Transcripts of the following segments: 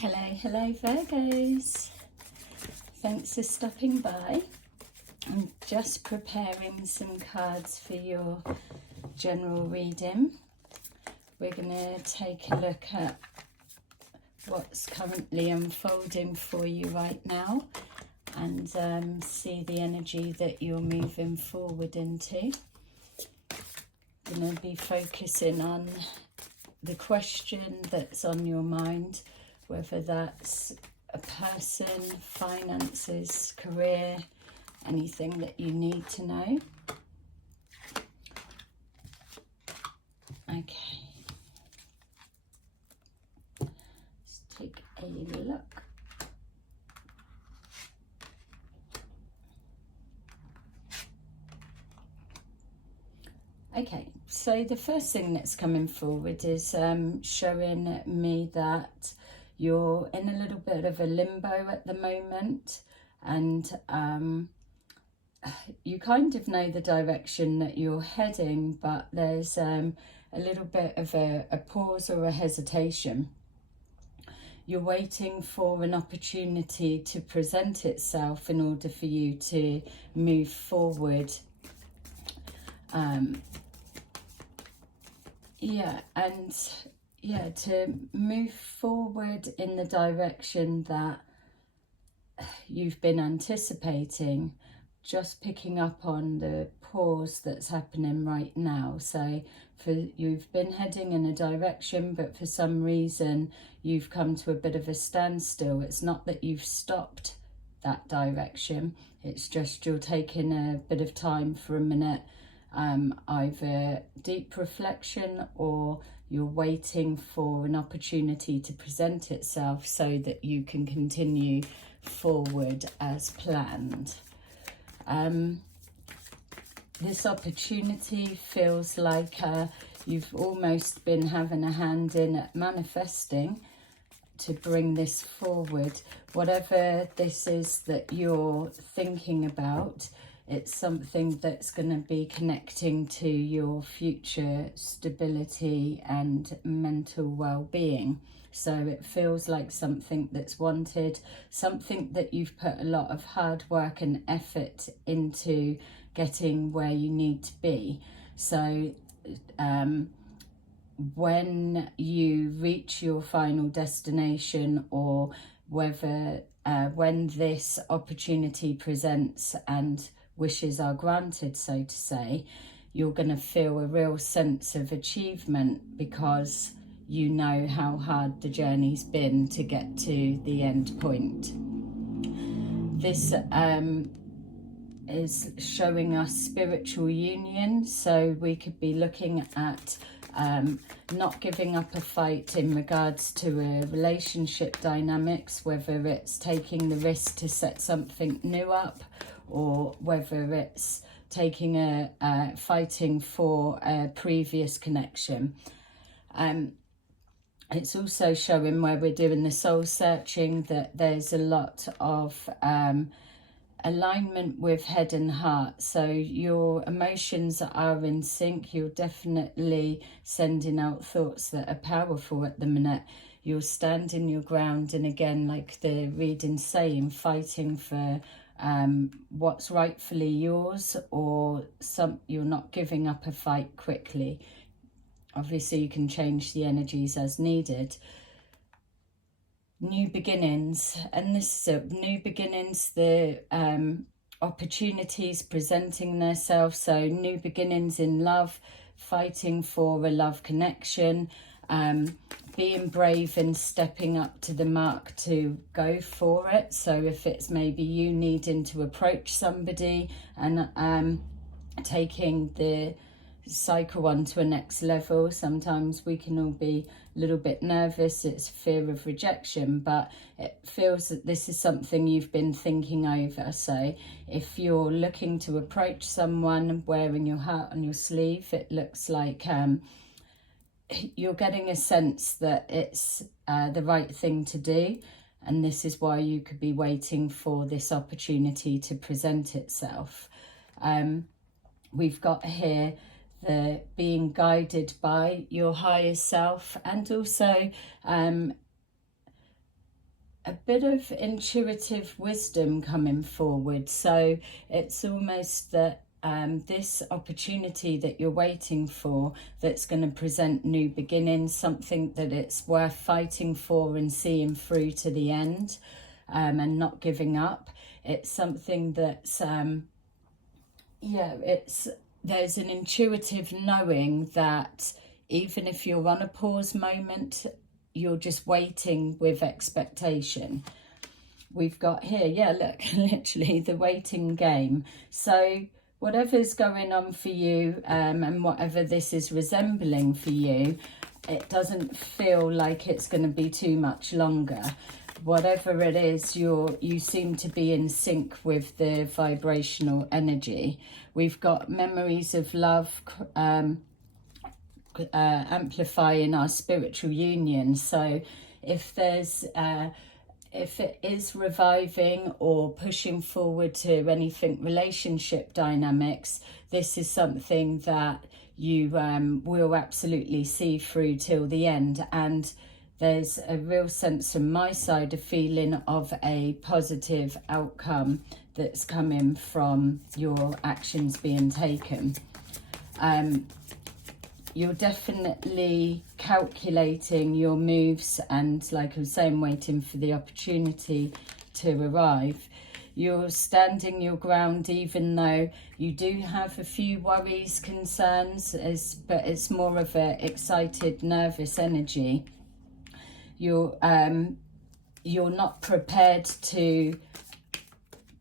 Hello Virgos, thanks for stopping by. I'm just preparing some cards for your general reading. We're going to take a look at what's currently unfolding for you right now and see the energy that you're moving forward into. I'm going to be focusing on the question that's on your mind, whether that's a person, finances, career, anything that you need to know. Okay, let's take a look. Okay, so the first thing that's coming forward is showing me that you're in a little bit of a limbo at the moment, and you kind of know the direction that you're heading, but there's a little bit of a pause or a hesitation. You're waiting for an opportunity to present itself in order for you to move forward. To move forward in the direction that you've been anticipating, just picking up on the pause that's happening right now. So you've been heading in a direction, but for some reason you've come to a bit of a standstill. It's not that you've stopped that direction, it's just you're taking a bit of time for a minute, either deep reflection, or you're waiting for an opportunity to present itself so that you can continue forward as planned. This opportunity feels like you've almost been having a hand in at manifesting to bring this forward. Whatever this is that you're thinking about, it's something that's going to be connecting to your future stability and mental well-being. So it feels like something that's wanted, something that you've put a lot of hard work and effort into getting where you need to be. So when you reach your final destination, or whether when this opportunity presents and wishes are granted, so to say, you're going to feel a real sense of achievement, because you know how hard the journey's been to get to the end point. This is showing us spiritual union, so we could be looking at not giving up a fight in regards to a relationship dynamics, whether it's taking the risk to set something new up, or whether it's taking fighting for a previous connection. It's also showing, where we're doing the soul searching, that there's a lot of alignment with head and heart. So your emotions are in sync. You're definitely sending out thoughts that are powerful at the minute. You're standing your ground, and again, like the reading saying, fighting for what's rightfully yours, or you're not giving up a fight quickly. Obviously you can change the energies as needed. New beginnings, and this is a new beginnings, the opportunities presenting themselves. So new beginnings in love, fighting for a love connection, being brave and stepping up to the mark to go for it. So if it's maybe you needing to approach somebody and taking the cycle on to a next level, sometimes we can all be a little bit nervous. It's fear of rejection, but it feels that this is something you've been thinking over. So if you're looking to approach someone wearing your heart on your sleeve, it looks like you're getting a sense that it's the right thing to do, and this is why you could be waiting for this opportunity to present itself. We've got here the being guided by your higher self, and also a bit of intuitive wisdom coming forward. So it's almost that this opportunity that you're waiting for, that's going to present new beginnings, something that it's worth fighting for and seeing through to the end, and not giving up. It's something that's there's an intuitive knowing that even if you're on a pause moment, you're just waiting with expectation. We've got here, yeah, look, literally the waiting game. So whatever's going on for you, and whatever this is resembling for you, it doesn't feel like it's going to be too much longer. Whatever it is, you seem to be in sync with the vibrational energy. We've got memories of love, amplifying our spiritual union. So if there's if it is reviving or pushing forward to anything relationship dynamics, this is something that you will absolutely see through till the end. And there's a real sense from my side, a feeling of a positive outcome that's coming from your actions being taken. You're definitely calculating your moves and, like I was saying, waiting for the opportunity to arrive. You're standing your ground, even though you do have a few worries, concerns, but it's more of a excited, nervous energy. You're not prepared to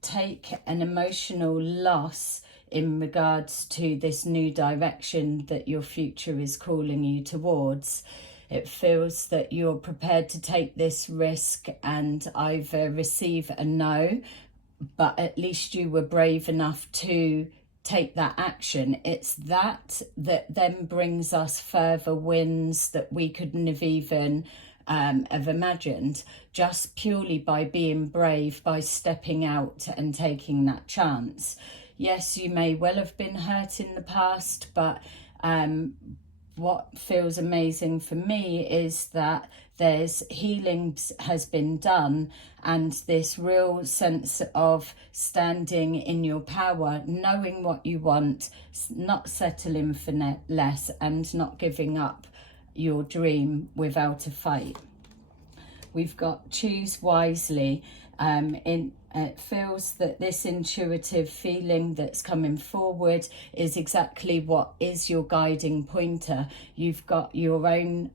take an emotional loss in regards to this new direction that your future is calling you towards. It feels that you're prepared to take this risk and either receive a no, but at least you were brave enough to take that action. It's that then brings us further wins that we couldn't have even have imagined, just purely by being brave, by stepping out and taking that chance. Yes, you may well have been hurt in the past, but what feels amazing for me is that there's healing has been done, and this real sense of standing in your power, knowing what you want, not settling for less, and not giving up your dream without a fight. We've got choose wisely. It feels that this intuitive feeling that's coming forward is exactly what is your guiding pointer. You've got your own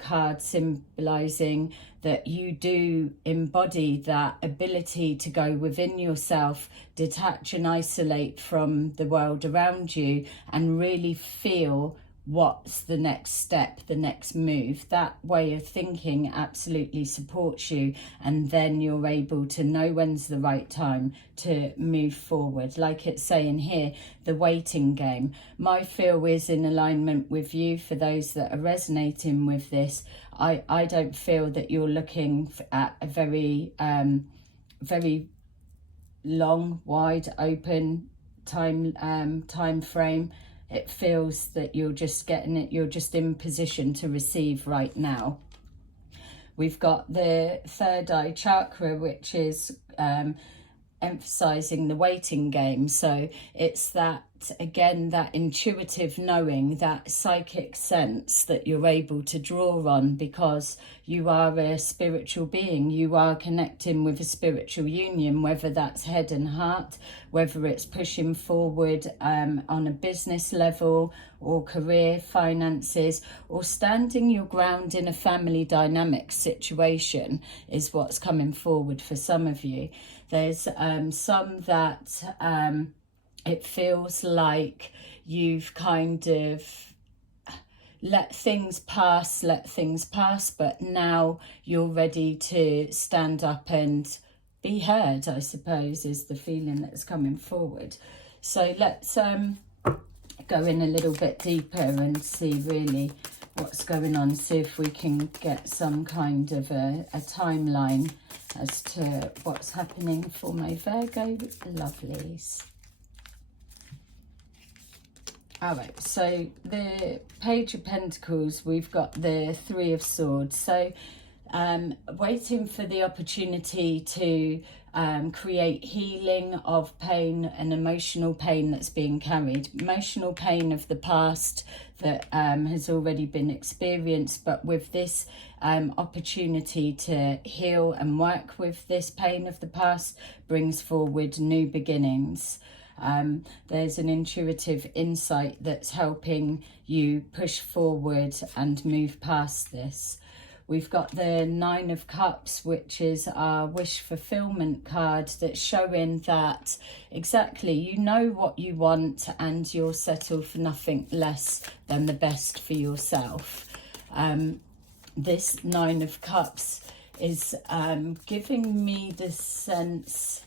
card symbolizing that you do embody that ability to go within yourself, detach and isolate from the world around you, and really feel what's the next step, the next move. That way of thinking absolutely supports you, and then you're able to know when's the right time to move forward. Like it's saying here, the waiting game. My feel is in alignment with you. For those that are resonating with this, I don't feel that you're looking at a very very long, wide open time frame. It feels that you're just getting it, you're just in position to receive right now. We've got the third eye chakra, which is emphasizing the waiting game. So it's that, again, that intuitive knowing, that psychic sense that you're able to draw on because you are a spiritual being. You are connecting with a spiritual union, whether that's head and heart, whether it's pushing forward on a business level or career, finances, or standing your ground in a family dynamic situation is what's coming forward for some of you. There's some that it feels like you've kind of let things pass, but now you're ready to stand up and be heard, I suppose, is the feeling that's coming forward. So let's go in a little bit deeper and see really what's going on, see if we can get some kind of a timeline as to what's happening for my Virgo lovelies. All right, so the Page of Pentacles, we've got the Three of Swords. So waiting for the opportunity to create healing of pain and emotional pain that's being carried, emotional pain of the past that has already been experienced, but with this opportunity to heal and work with this pain of the past brings forward new beginnings. There's an intuitive insight that's helping you push forward and move past this. We've got the Nine of Cups, which is our wish fulfillment card, that's showing that exactly you know what you want and you'll settle for nothing less than the best for yourself. This Nine of Cups is giving me the sense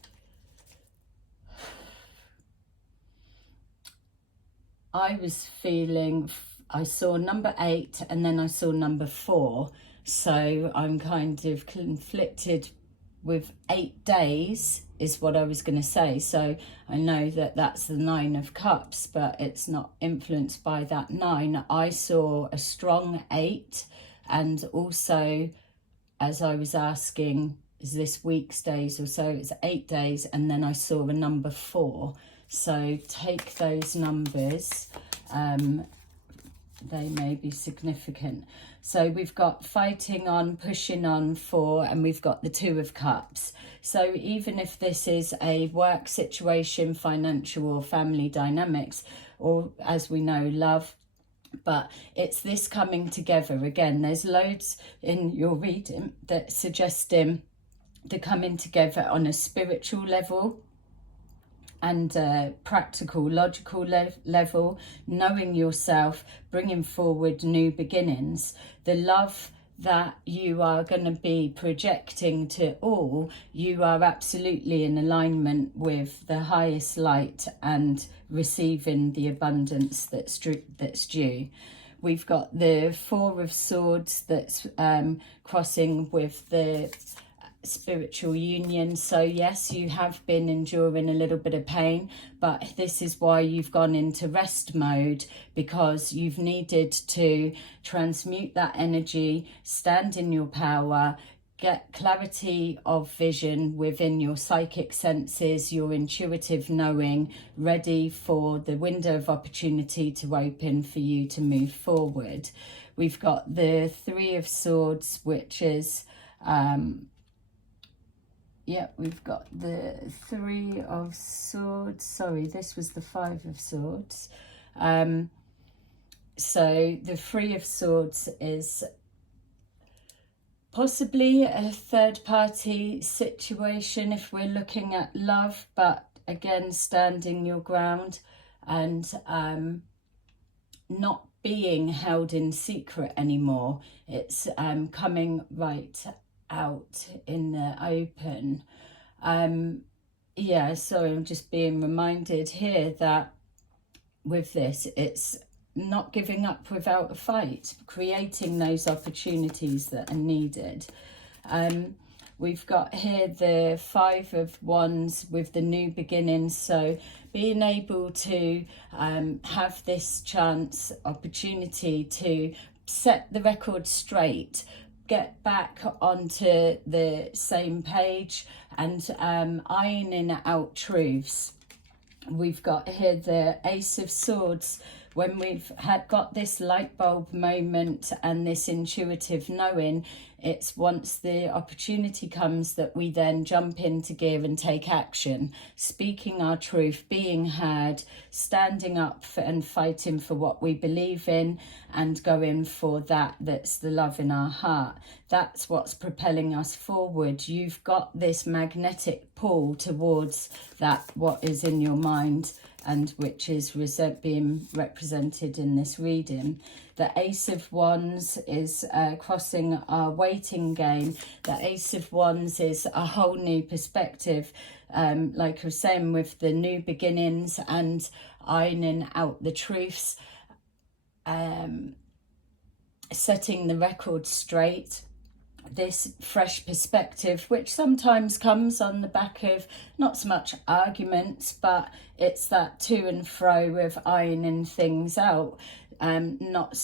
I was feeling, I saw number 8 and then I saw number 4. So I'm kind of conflicted with 8 days is what I was going to say. So I know that that's the Nine of Cups, but it's not influenced by that 9. I saw a strong 8, and also as I was asking, is this week's days or so, it's 8 days, and then I saw a number 4. So take those numbers, they may be significant. So we've got fighting on, pushing on 4, and we've got the Two of Cups. So even if this is a work situation, financial or family dynamics, or as we know, love, but it's this coming together again. There's loads in your reading that suggesting the coming together on a spiritual level and practical, logical level, knowing yourself, bringing forward new beginnings. The love that you are going to be projecting to all, you are absolutely in alignment with the highest light and receiving the abundance that's due. We've got the Four of Swords that's crossing with the spiritual union. So yes, you have been enduring a little bit of pain, but this is why you've gone into rest mode, because you've needed to transmute that energy, stand in your power, get clarity of vision within your psychic senses, your intuitive knowing, ready for the window of opportunity to open for you to move forward. We've got the Three of Swords, which is we've got the Three of Swords. Sorry, this was the Five of Swords. So the Three of Swords is possibly a third-party situation if we're looking at love, but again, standing your ground and not being held in secret anymore. It's coming right out in the open. So I'm just being reminded here that with this, it's not giving up without a fight, creating those opportunities that are needed. We've got here the Five of Wands with the new beginnings. So being able to have this chance, opportunity to set the record straight, get back onto the same page and ironing out truths. We've got here the Ace of Swords, when we've got this light bulb moment and this intuitive knowing. It's once the opportunity comes that we then jump into gear and take action, speaking our truth, being heard, standing up for and fighting for what we believe in, and going for that's the love in our heart. That's what's propelling us forward. You've got this magnetic pull towards that what is in your mind, and which is being represented in this reading. The Ace of Wands is crossing our waiting game. The Ace of Wands is a whole new perspective, like I was saying, with the new beginnings and ironing out the truths, setting the record straight. This fresh perspective, which sometimes comes on the back of not so much arguments, but it's that to and fro of ironing things out, not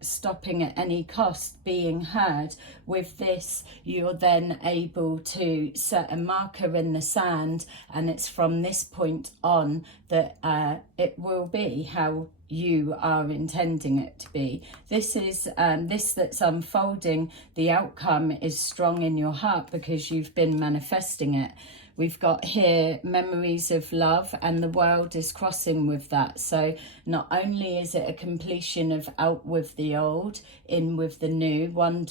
stopping at any cost being heard. With this, you're then able to set a marker in the sand, and it's from this point on that it will be how you are intending it to be. This is this that's unfolding. The outcome is strong in your heart because you've been manifesting it. We've got here memories of love, and the world is crossing with that. So not only is it a completion of out with the old, in with the new, one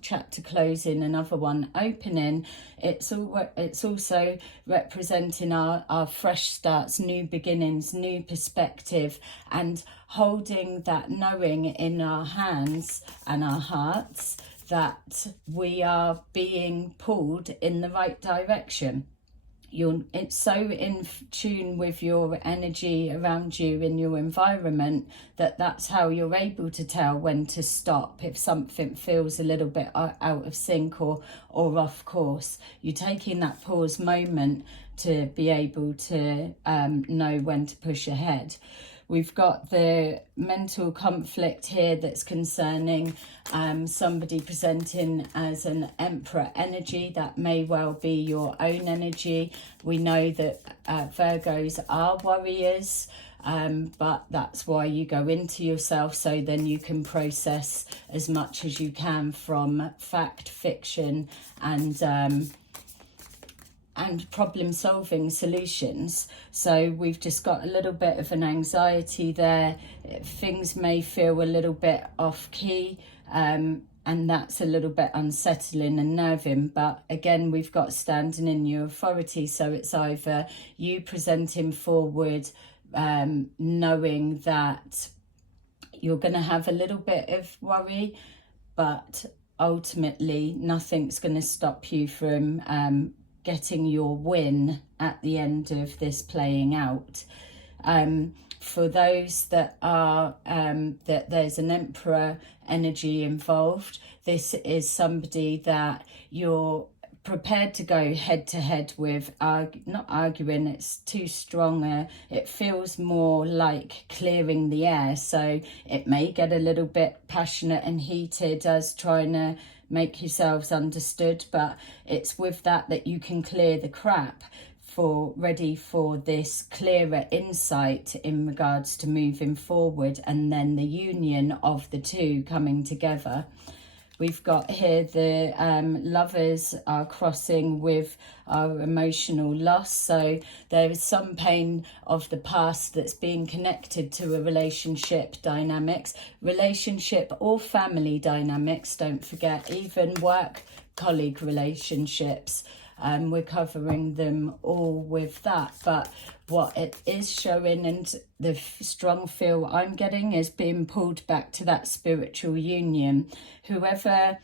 chapter closing, another one opening, it's also representing our fresh starts, new beginnings, new perspective, and holding that knowing in our hands and our hearts that we are being pulled in the right direction. It's so in tune with your energy around you in your environment that's how you're able to tell when to stop if something feels a little bit out of sync or off course. You're taking that pause moment to be able to know when to push ahead. We've got the mental conflict here that's concerning somebody presenting as an emperor energy. That may well be your own energy. We know that Virgos are warriors, but that's why you go into yourself, so then you can process as much as you can from fact, fiction, and problem-solving solutions. So we've just got a little bit of an anxiety there. Things may feel a little bit off-key, and that's a little bit unsettling and nerving. But again, we've got standing in your authority. So it's either you presenting forward, knowing that you're going to have a little bit of worry, but ultimately nothing's going to stop you from getting your win at the end of this playing out. For those that are that there's an emperor energy involved, this is somebody that you're prepared to go head to head with. Not arguing, it's too strong. It feels more like clearing the air, so it may get a little bit passionate and heated as trying to make yourselves understood, but it's with that you can clear the crap ready for this clearer insight in regards to moving forward, and then the union of the two coming together. We've got here the lovers are crossing with our emotional loss. So there is some pain of the past that's being connected to a relationship dynamics, relationship or family dynamics. Don't forget, even work colleague relationships. We're covering them all with that. But what it is showing, and the strong feel I'm getting, is being pulled back to that spiritual union. Whoever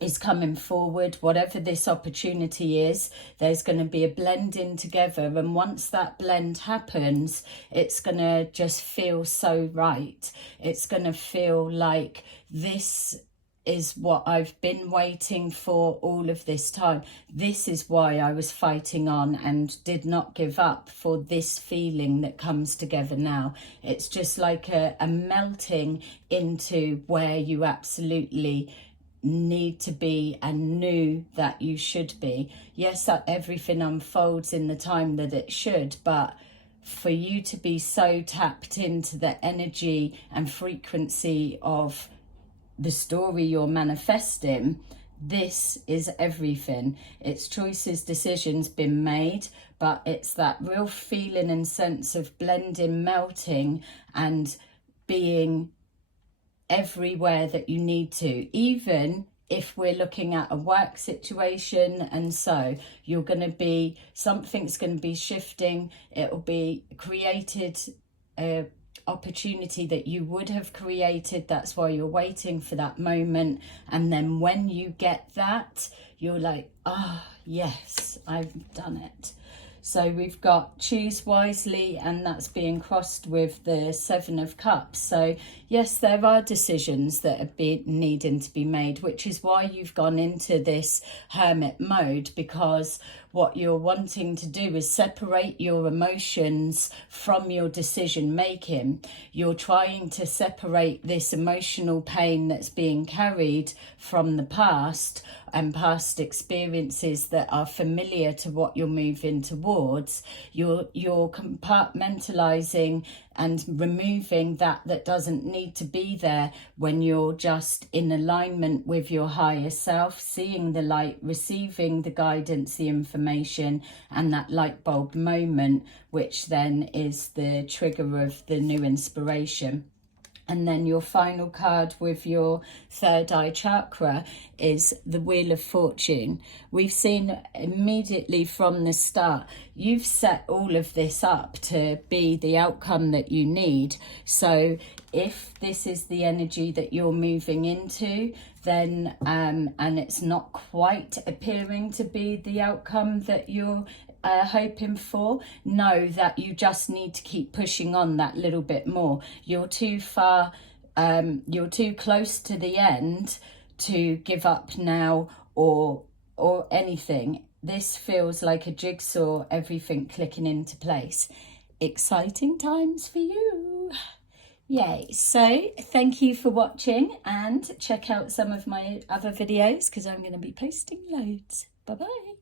is coming forward, whatever this opportunity is, there's going to be a blending together, and once that blend happens, it's going to just feel so right. It's going to feel like this is what I've been waiting for all of this time. This is why I was fighting on and did not give up, for this feeling that comes together now. It's just like a melting into where you absolutely need to be and knew that you should be. Yes, that everything unfolds in the time that it should, but for you to be so tapped into the energy and frequency of the story you're manifesting, this is everything. It's choices, decisions been made, but it's that real feeling and sense of blending, melting, and being everywhere that you need to, even if we're looking at a work situation. And so you're going to be, something's going to be shifting. It'll be created opportunity that you would have created. That's why you're waiting for that moment, and then when you get that, you're like, yes, I've done it. So we've got choose wisely, and that's being crossed with the 7 of Cups. So yes, there are decisions that are needing to be made, which is why you've gone into this hermit mode, because what you're wanting to do is separate your emotions from your decision making. You're trying to separate this emotional pain that's being carried from the past and past experiences that are familiar to what you're moving towards. You're compartmentalizing and removing that doesn't need to be there when you're just in alignment with your higher self, seeing the light, receiving the guidance, the information, and that light bulb moment, which then is the trigger of the new inspiration. And then your final card with your third eye chakra is the Wheel of Fortune. We've seen immediately from the start, you've set all of this up to be the outcome that you need. So if this is the energy that you're moving into, then and it's not quite appearing to be the outcome that you're hoping for, know that you just need to keep pushing on that little bit more. You're too far, you're too close to the end to give up now or anything. This feels like a jigsaw, everything clicking into place. Exciting times for you. Yay. So thank you for watching, and check out some of my other videos because I'm going to be posting loads. Bye bye.